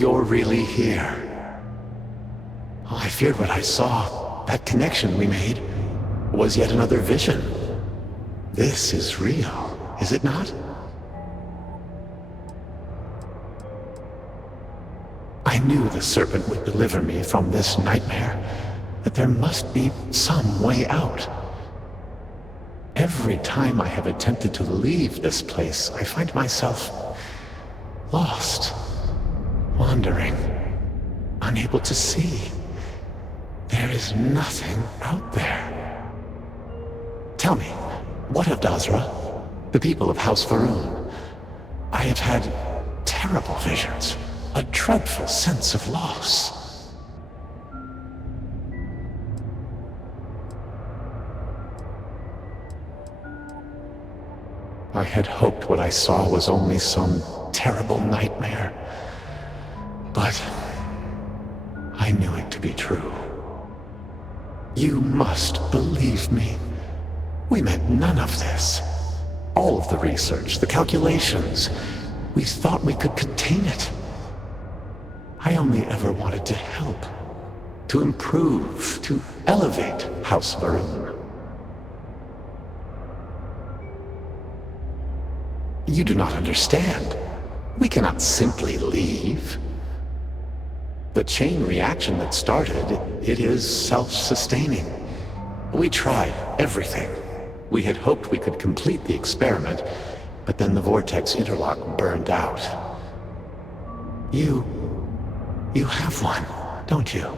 you're really here. Oh, I feared what I saw. That connection we made was yet another vision. This is real, is it not? I knew the serpent would deliver me from this nightmare, that there must be some way out. Every time I have attempted to leave this place, I find myself lost, wandering, unable to see. There is nothing out there. Tell me, what of Dazra? The people of House Faroon? I have had terrible visions, a dreadful sense of loss. I had hoped what I saw was only some terrible nightmare, but I knew it to be true. You must believe me. We meant none of this. All of the research, the calculations, we thought we could contain it. I only ever wanted to help, to improve, to elevate House Faroon. You do not understand. We cannot simply leave. The chain reaction that started, it is self-sustaining. We tried everything. We had hoped we could complete the experiment, but then the vortex interlock burned out. You have one, don't you?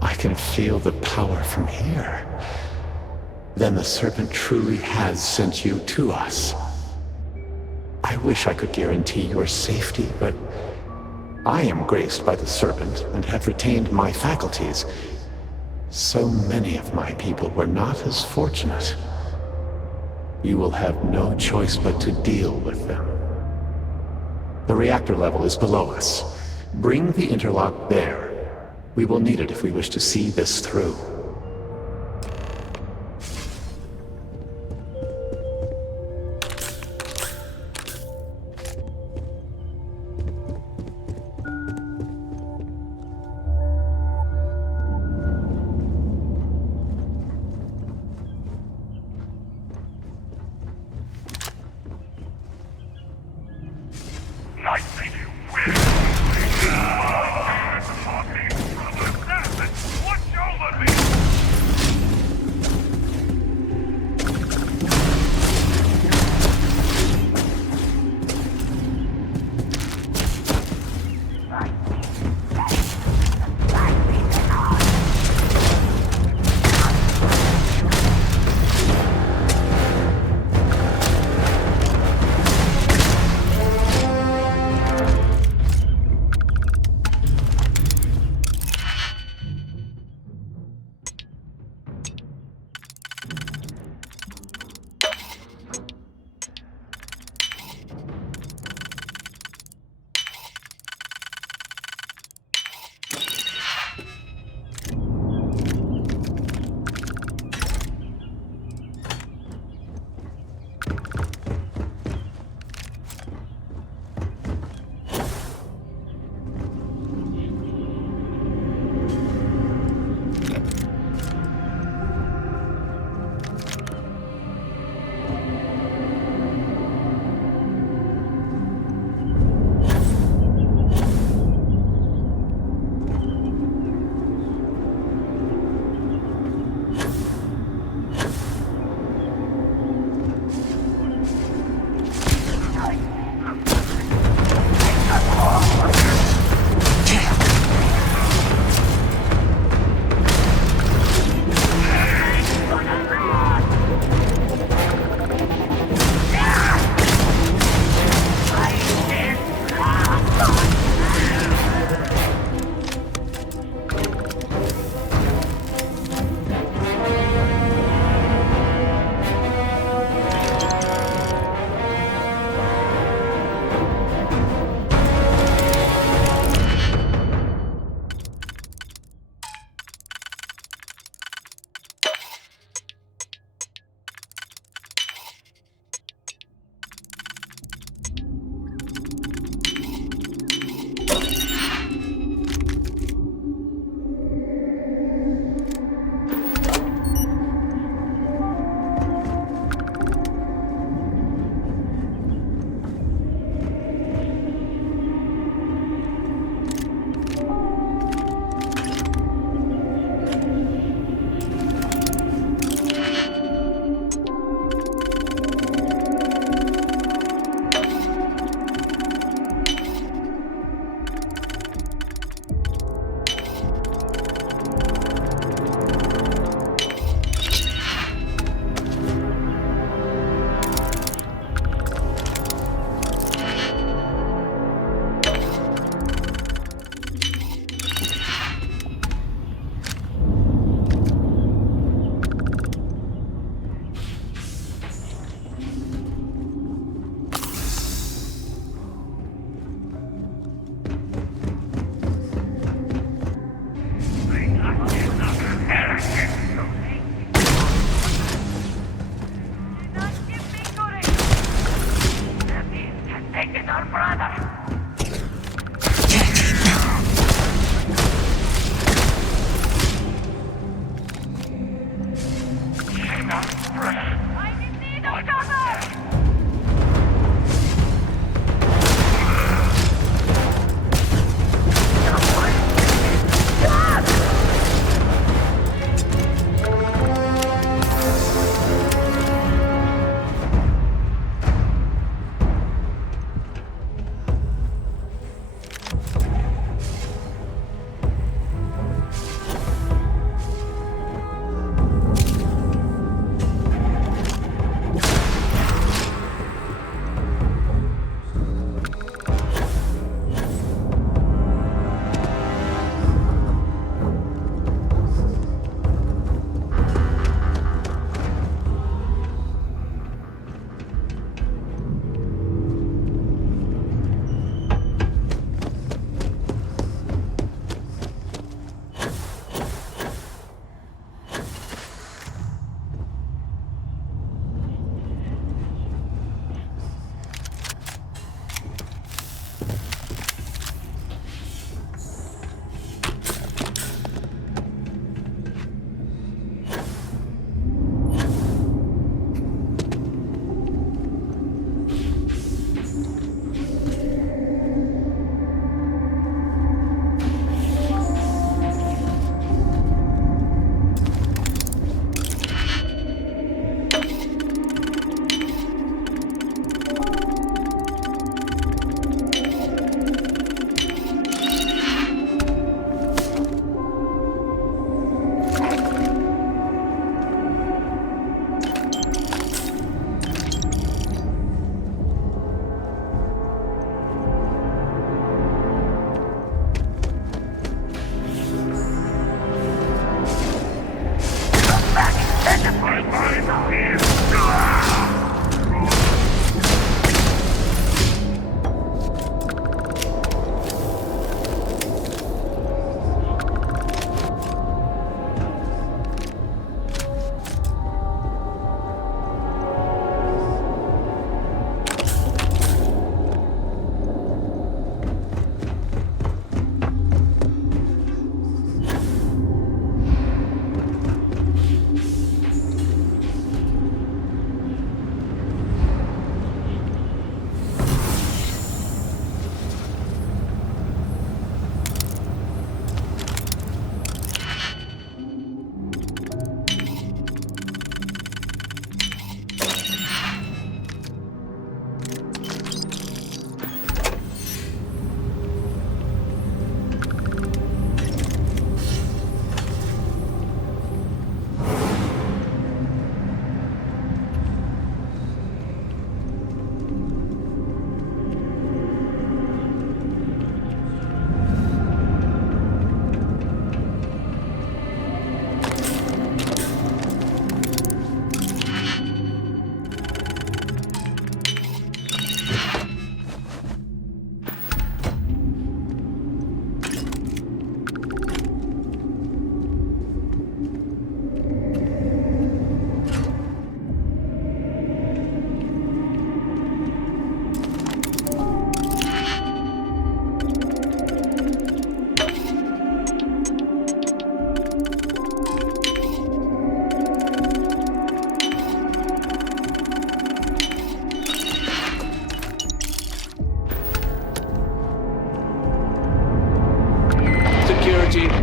I can feel the power from here. Then the serpent truly has sent you to us. I wish I could guarantee your safety, but I am graced by the serpent and have retained my faculties. So many of my people were not as fortunate. You will have no choice but to deal with them. The reactor level is below us. Bring the interlock there. We will need it if we wish to see this through.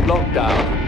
Lockdown.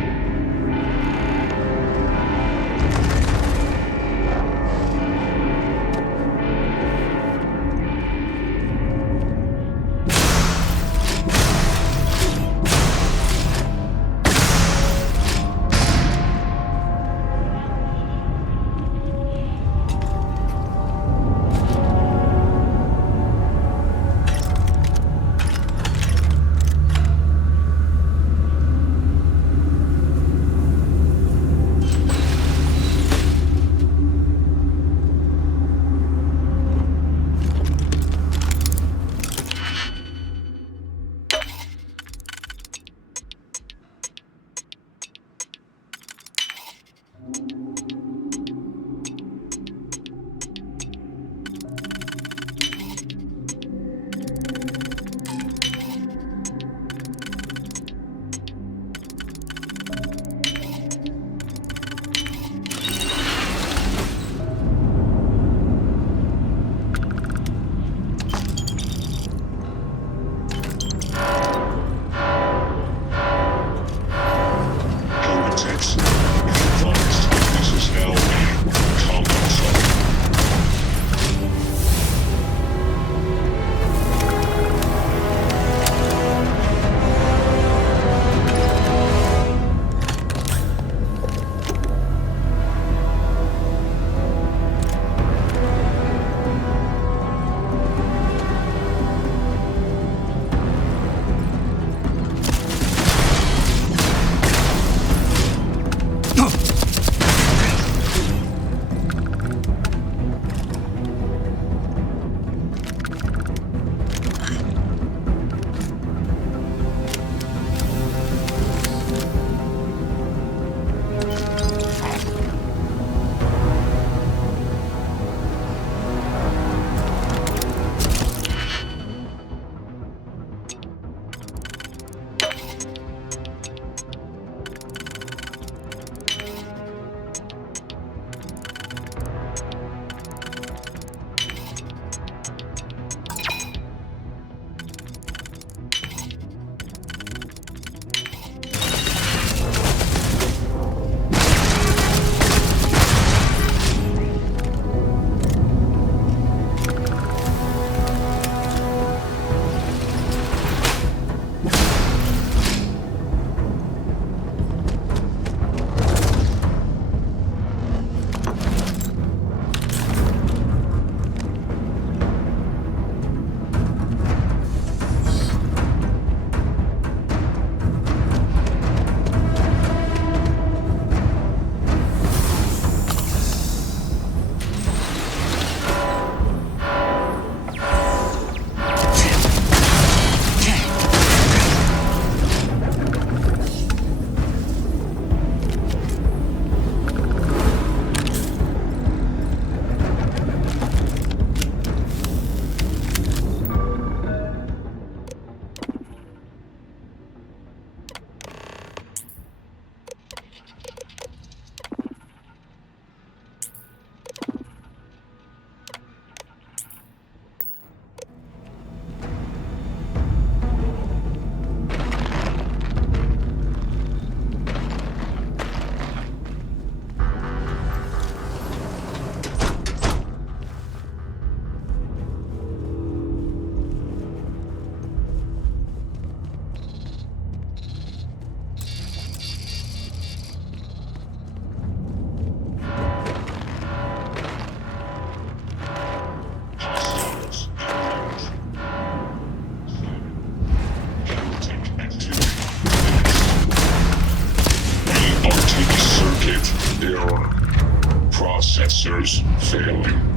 Processors failing.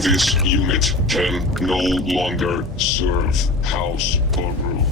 This unit can no longer serve House Baru.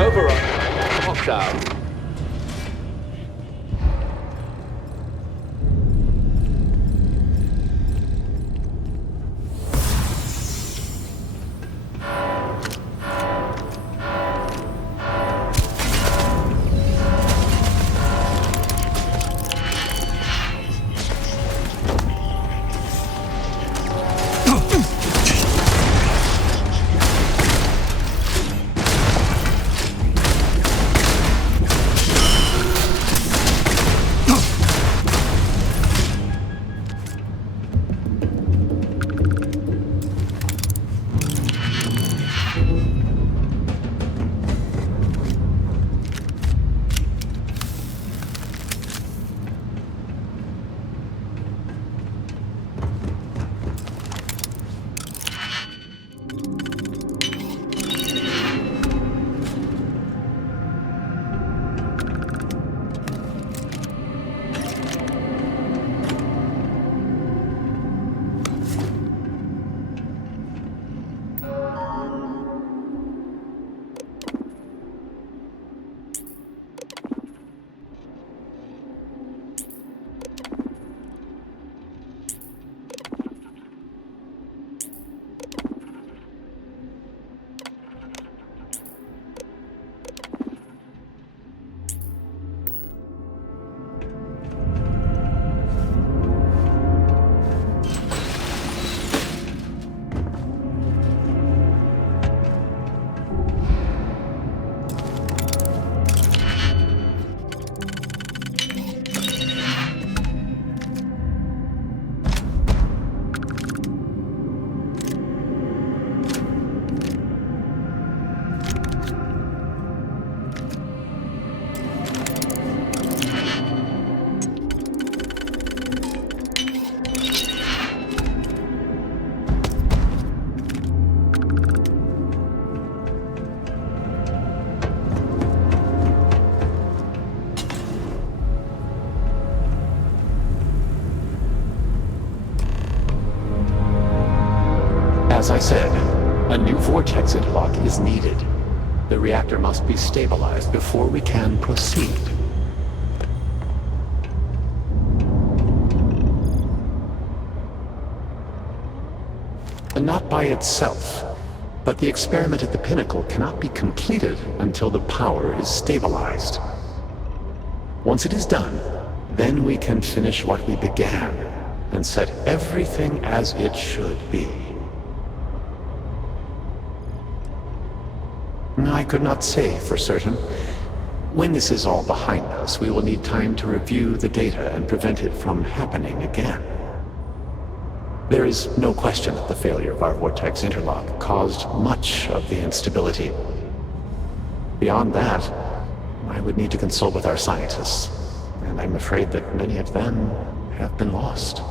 Override. Lockdown. As I said, a new vortex interlock is needed. The reactor must be stabilized before we can proceed. And not by itself, but the experiment at the pinnacle cannot be completed until the power is stabilized. Once it is done, then we can finish what we began and set everything as it should be. I could not say for certain. When this is all behind us, we will need time to review the data and prevent it from happening again. There is no question that the failure of our vortex interlock caused much of the instability. Beyond that, I would need to consult with our scientists, and I'm afraid that many of them have been lost.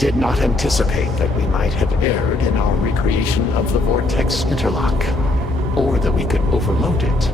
did not anticipate that we might have erred in our recreation of the vortex interlock, or that we could overload it.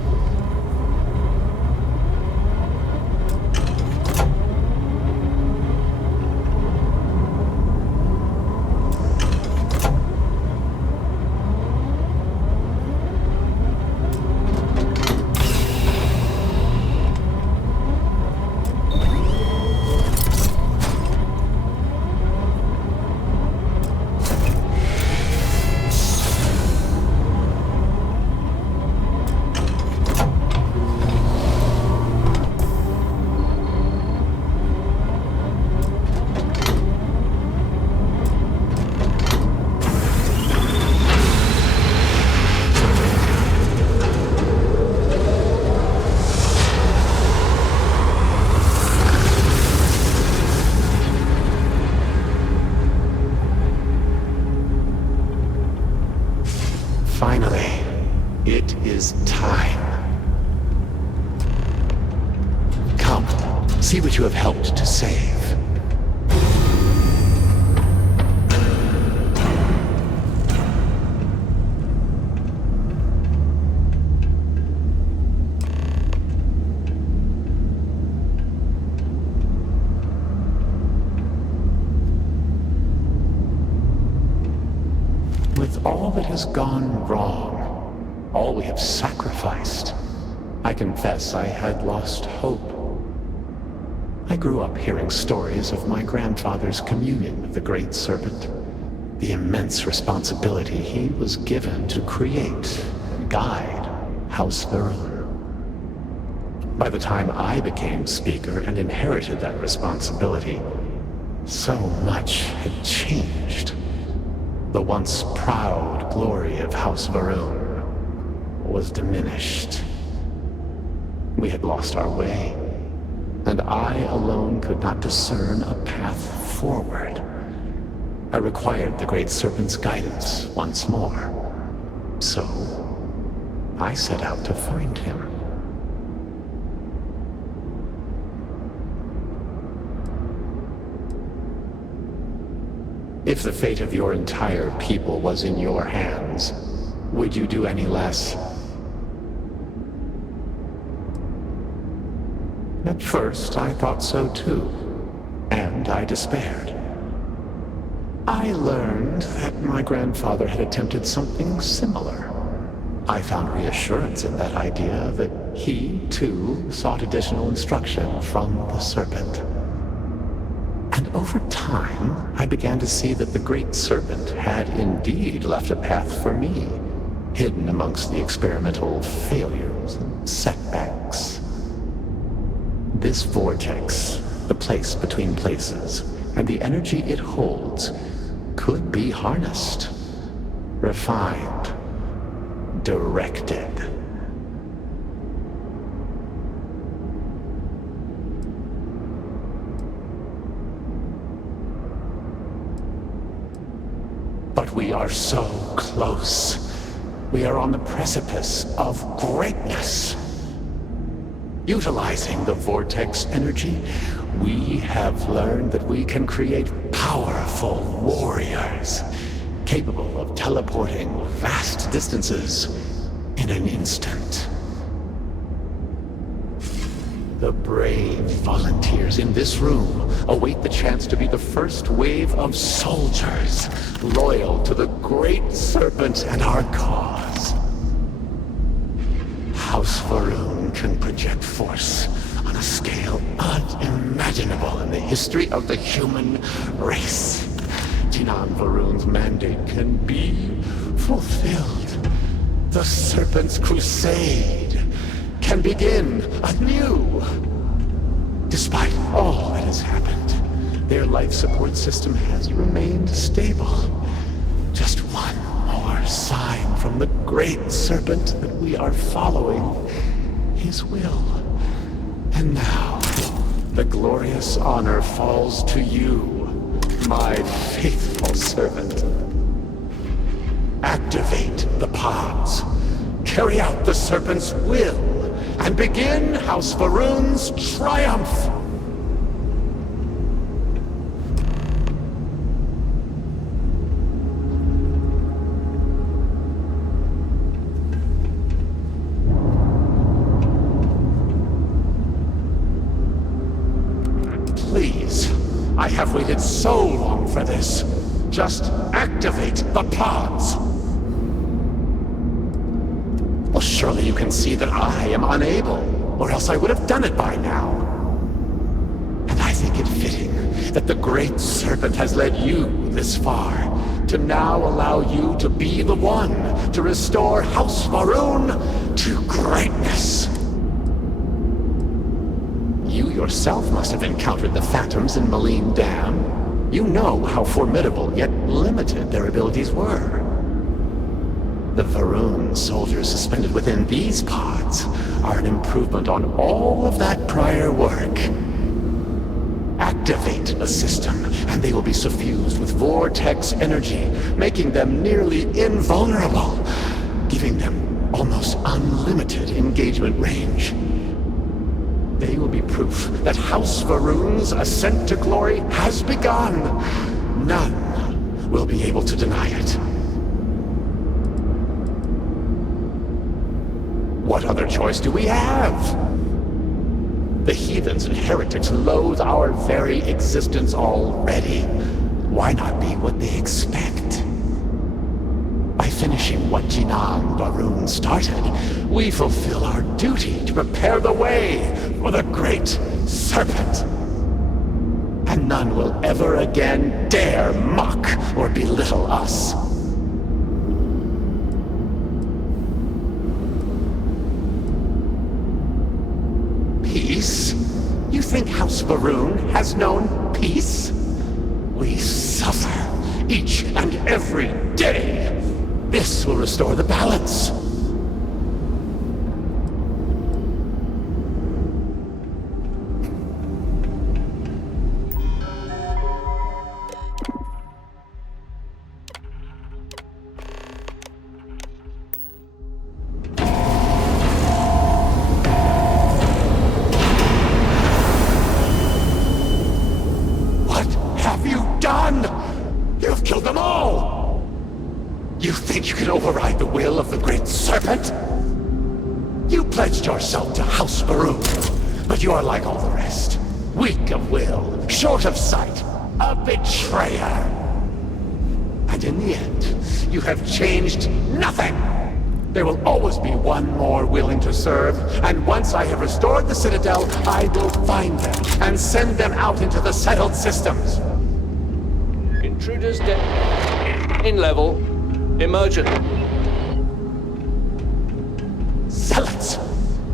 Finally, it is time. Come, see what you have helped to save. With all that has gone wrong, all we have sacrificed, I confess I had lost hope. I grew up hearing stories of my grandfather's communion with the Great Serpent, the immense responsibility he was given to create and guide House Varun. By the time I became Speaker and inherited that responsibility, so much had changed. The once proud glory of House Varun was diminished. We had lost our way, and I alone could not discern a path forward. I required the Great Serpent's guidance once more, so I set out to find him. If the fate of your entire people was in your hands, would you do any less? At first, I thought so too, and I despaired. I learned that my grandfather had attempted something similar. I found reassurance in that idea that he, too, sought additional instruction from the Serpent. And over time, I began to see that the Great Serpent had indeed left a path for me, hidden amongst the experimental failures and setbacks. This vortex, the place between places, and the energy it holds, could be harnessed, refined, directed. But we are so close. We are on the precipice of greatness. Utilizing the vortex energy, we have learned that we can create powerful warriors, capable of teleporting vast distances in an instant. The brave volunteers in this room await the chance to be the first wave of soldiers loyal to the Great Serpent and our cause. House Varun can project force on a scale unimaginable in the history of the human race. Jinan Varun's mandate can be fulfilled. The Serpent's crusade can begin anew. Despite all that has happened, their life support system has remained stable. Just one more sign from the Great Serpent that we are following his will. And now, the glorious honor falls to you, my faithful servant. Activate the pods. Carry out the Serpent's will, and begin House Varun's triumph! I have waited so long for this. Just activate the pods. Well, surely you can see that I am unable, or else I would have done it by now. And I think it fitting that the Great Serpent has led you this far, to now allow you to be the one to restore House Varun to greatness. You yourself must have encountered the Phantoms in Malign Dam. You know how formidable yet limited their abilities were. The Varun soldiers suspended within these pods are an improvement on all of that prior work. Activate the system, and they will be suffused with vortex energy, making them nearly invulnerable, giving them almost unlimited engagement range. They will be proof that House Varun's ascent to glory has begun. None will be able to deny it. What other choice do we have? The heathens and heretics loathe our very existence already. Why not be what they expect? By finishing what Jinan Varun started, we fulfill our duty to prepare the way for the Great Serpent. And none will ever again dare mock or belittle us. Peace? You think House Varun has known peace? We suffer each and every day. This will restore the balance. You've killed them all! You think you can override the will of the Great Serpent? You pledged yourself to House Varun, but you are like all the rest. Weak of will, short of sight, a betrayer. And in the end, you have changed nothing! There will always be one more willing to serve, and once I have restored the Citadel, I will find them and send them out into the settled systems. Intruders in level. Emergent. Zealots!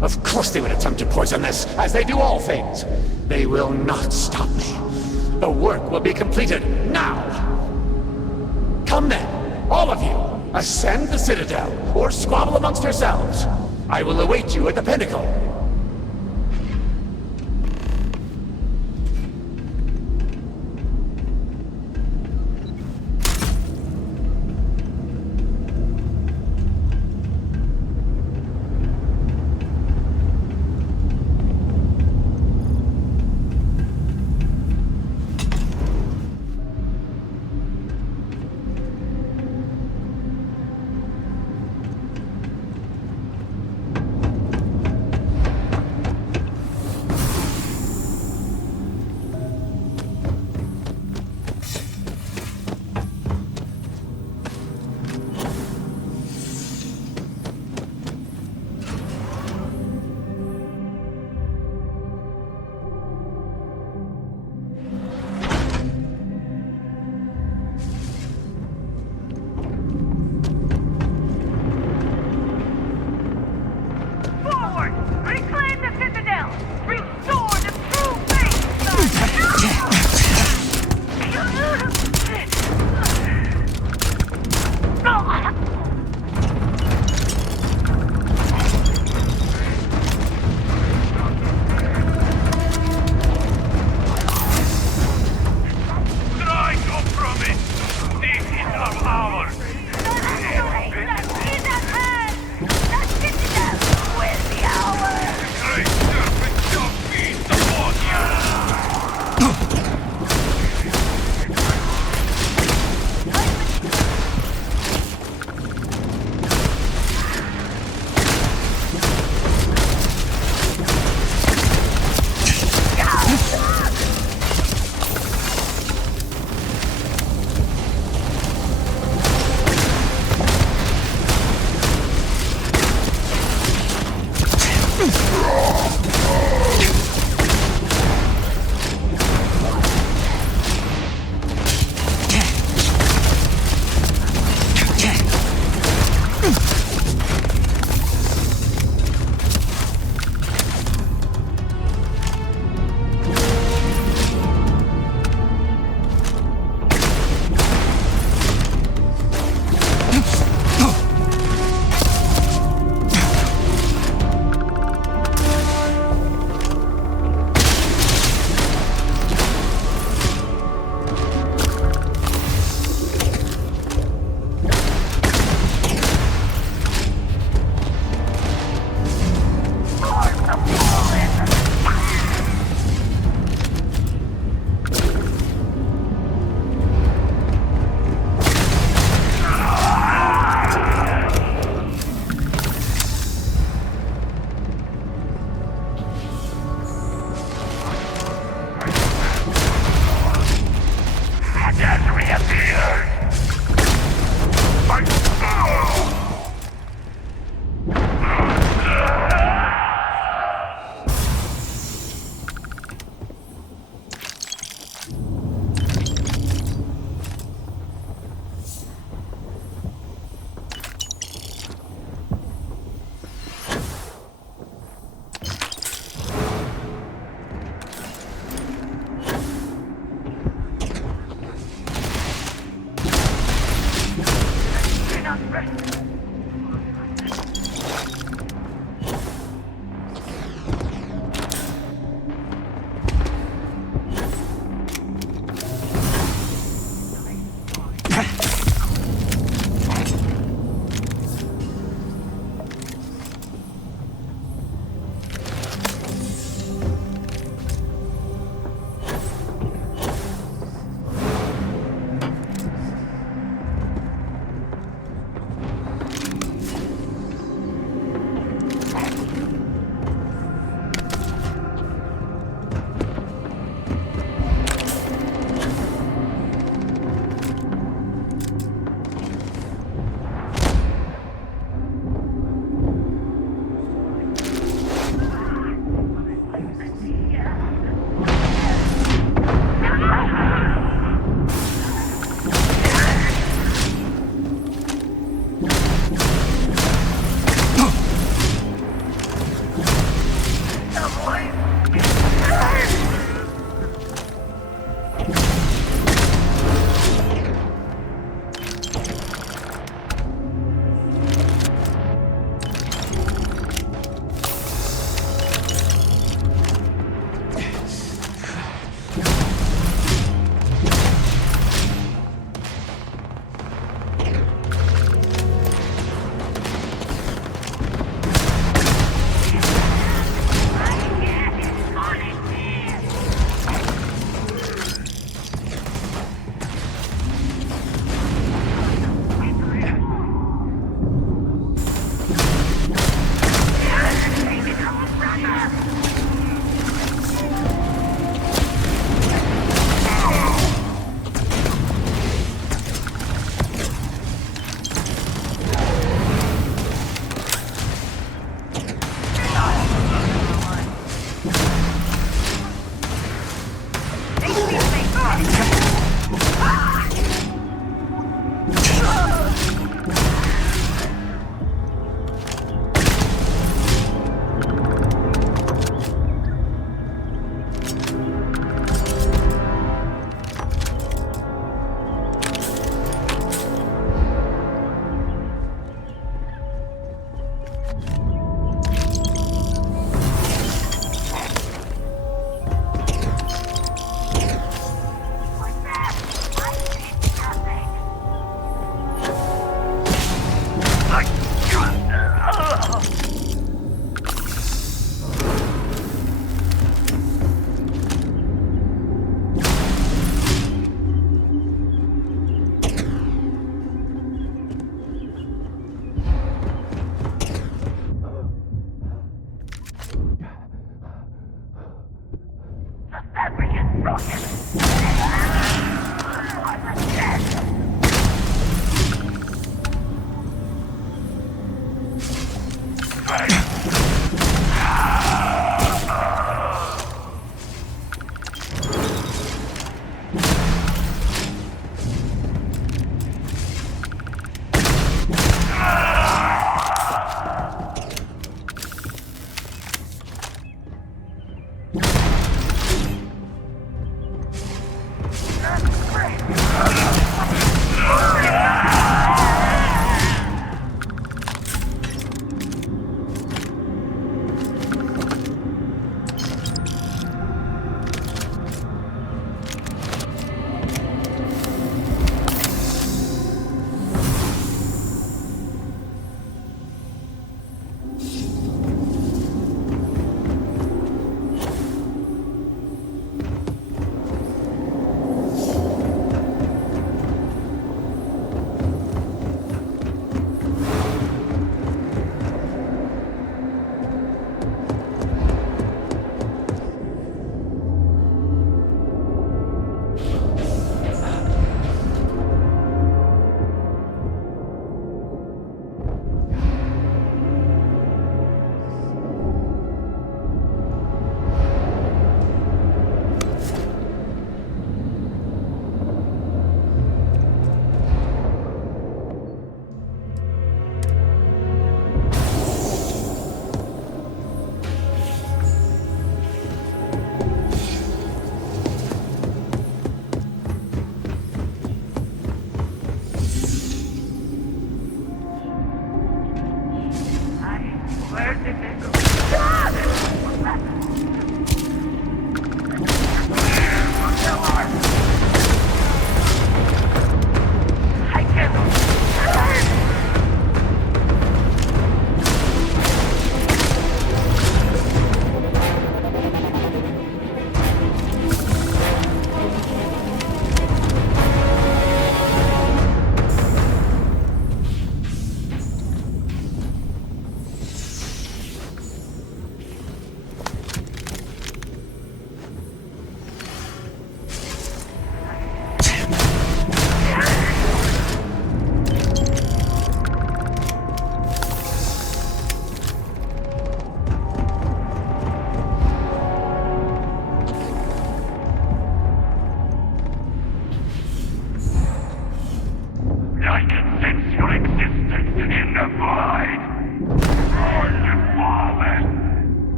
Of course they would attempt to poison this, as they do all things. They will not stop me. The work will be completed now! Come then, all of you! Ascend the Citadel, or squabble amongst yourselves. I will await you at the pinnacle.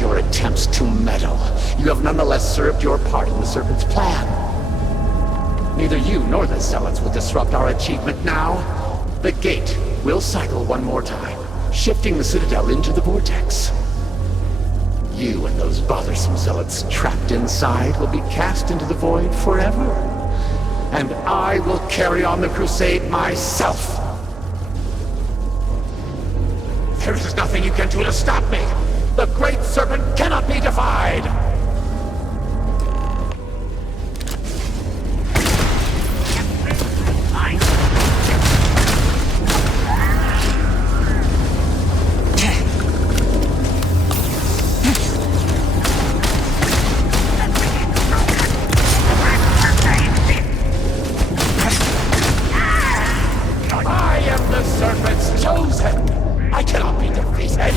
your attempts to meddle, you have nonetheless served your part in the Serpent's plan. Neither you nor the Zealots will disrupt our achievement now. The gate will cycle one more time, shifting the Citadel into the vortex. You and those bothersome Zealots trapped inside will be cast into the void forever. And I will carry on the crusade myself. There is nothing you can do to stop me. The Great Serpent cannot be defied. I am the Serpent's chosen. I cannot be defeated.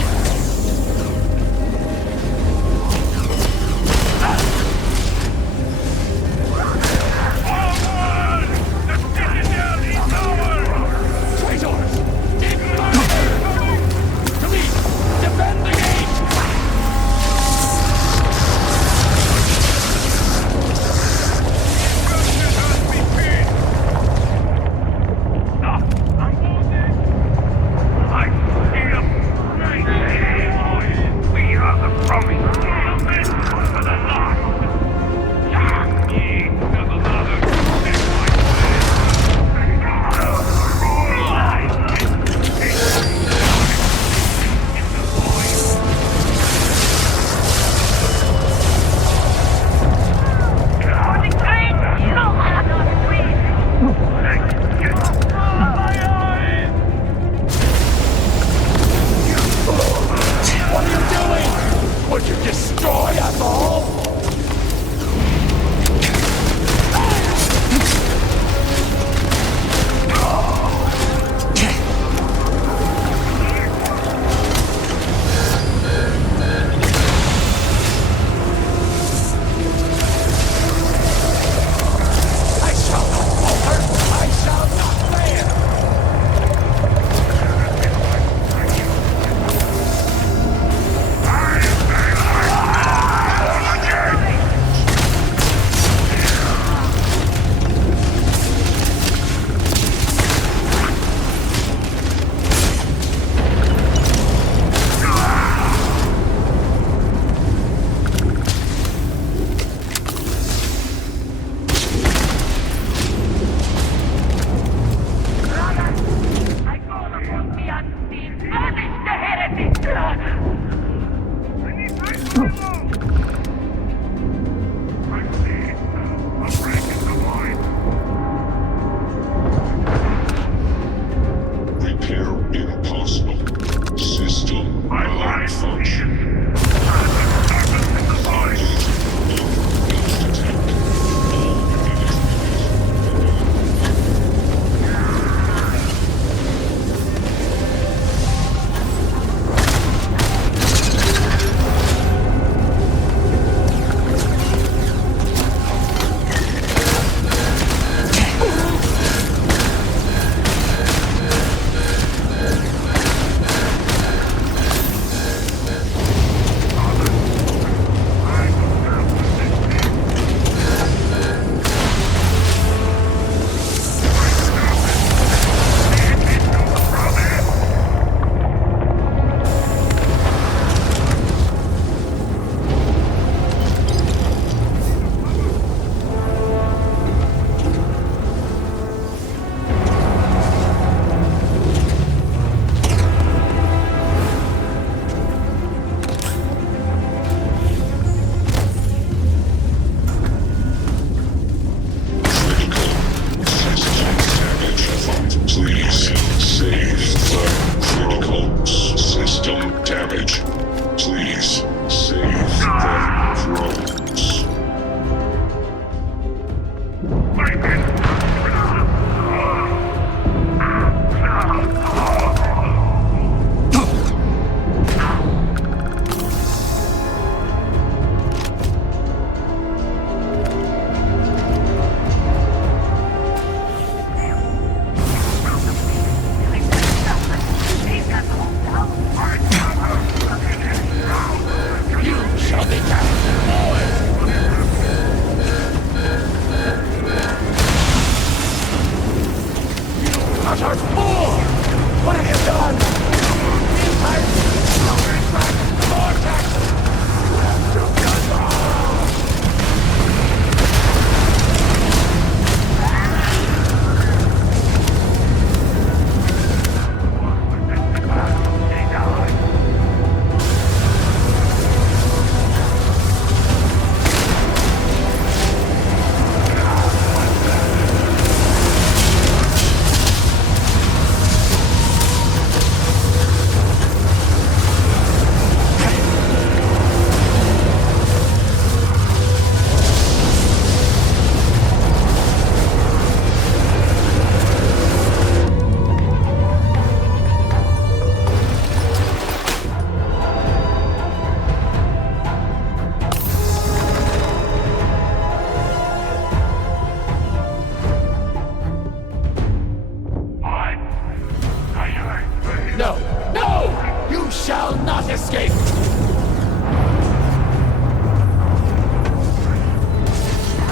escape!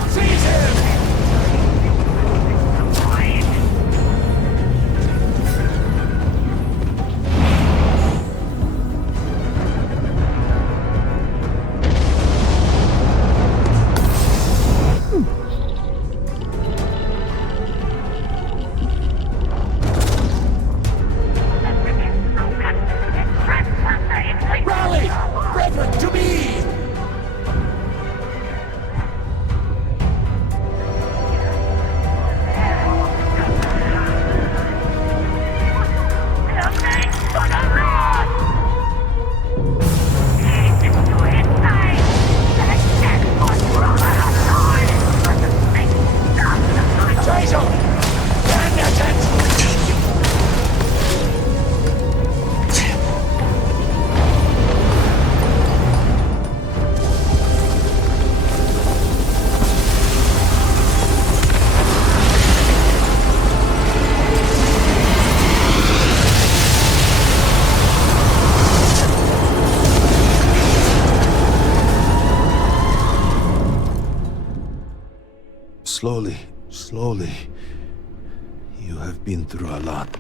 Seize him! Rally! Brethren, to me! Traitor! Bandit! Slowly, slowly. You have been through a lot.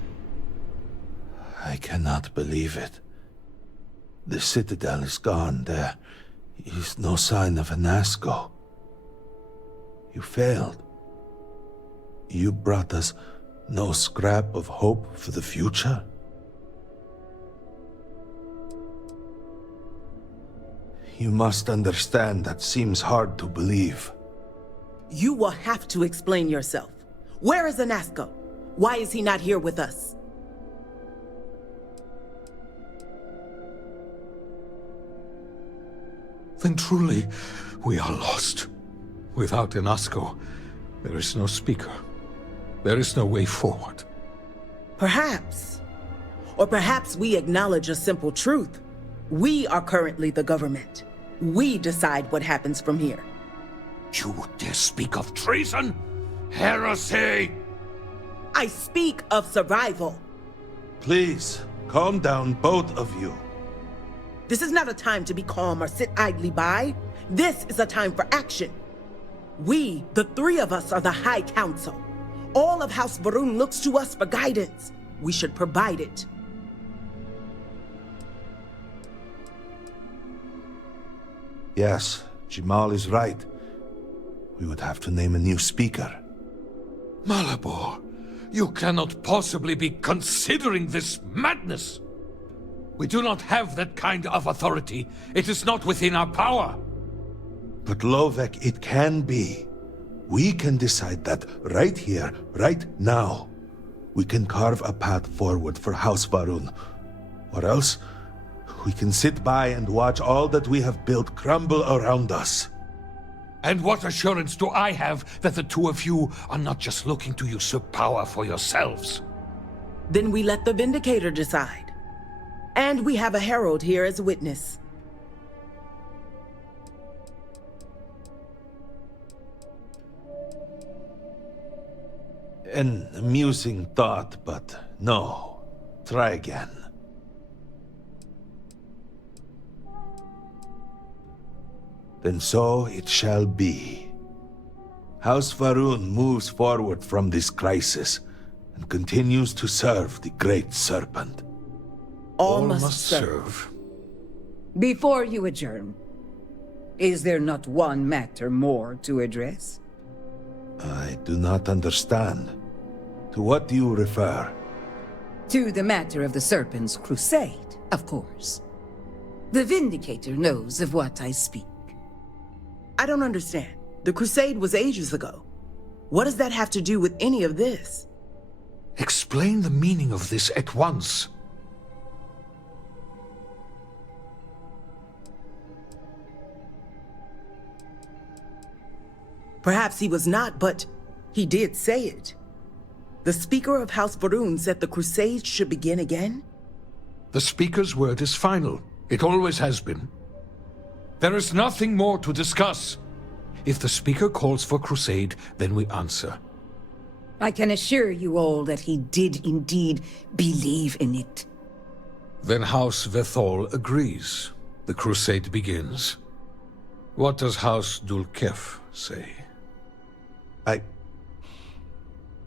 I cannot believe it. The Citadel is gone. There is no sign of an Asco. You failed. You brought us no scrap of hope for the future. You must understand that seems hard to believe. You will have to explain yourself. Where is Anasco? Why is he not here with us? Then truly, we are lost. Without Anasco, there is no speaker. There is no way forward. Perhaps. Or perhaps we acknowledge a simple truth. We are currently the government. We decide what happens from here. You dare speak of treason? Heresy! I speak of survival. Please, calm down, both of you. This is not a time to be calm or sit idly by. This is a time for action. We, the three of us, are the High Council. All of House Varun looks to us for guidance. We should provide it. Yes, Jamal is right. We would have to name a new speaker. Malabor, you cannot possibly be considering this madness. We do not have that kind of authority. It is not within our power. But Lovek, it can be. We can decide that right here, right now. We can carve a path forward for House Varun. Or else, we can sit by and watch all that we have built crumble around us. And what assurance do I have that the two of you are not just looking to usurp power for yourselves? Then we let the Vindicator decide. And we have a herald here as a witness. An amusing thought, but no. Try again. Then so it shall be. House Varun moves forward from this crisis and continues to serve the Great Serpent. All must serve. Before you adjourn, is there not one matter more to address? I do not understand. To what do you refer? To the matter of the Serpent's crusade, of course. The Vindicator knows of what I speak. I don't understand. The crusade was ages ago. What does that have to do with any of this? Explain the meaning of this at once. Perhaps he was not, but he did say it. The Speaker of House Varun said the crusade should begin again? The Speaker's word is final. It always has been. There is nothing more to discuss. If the Speaker calls for crusade, then we answer. I can assure you all that he did indeed believe in it. Then House Vethol agrees. The crusade begins. What does House Dulkef say?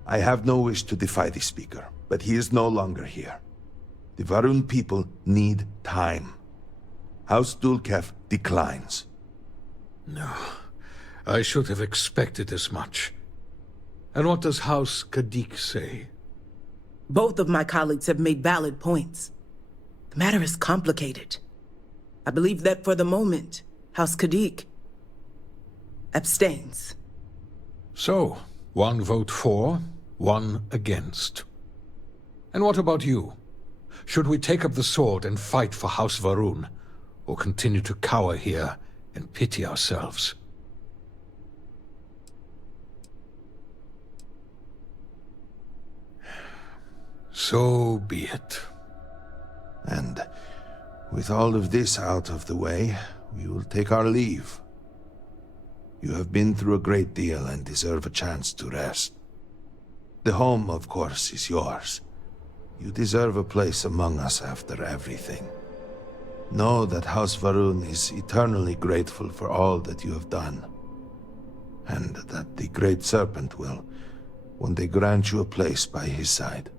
I have no wish to defy the Speaker, but he is no longer here. The Varun people need time. House Dulkef declines. No, I should have expected as much. And what does House Kadik say? Both of my colleagues have made valid points. The matter is complicated. I believe that for the moment, House Kadik abstains. So, one vote for, one against. And what about you? Should we take up the sword and fight for House Varun, or continue to cower here and pity ourselves? So be it. And with all of this out of the way, we will take our leave. You have been through a great deal and deserve a chance to rest. The home, of course, is yours. You deserve a place among us after everything. Know that House Varun is eternally grateful for all that you have done, and that the Great Serpent will one day grant you a place by his side.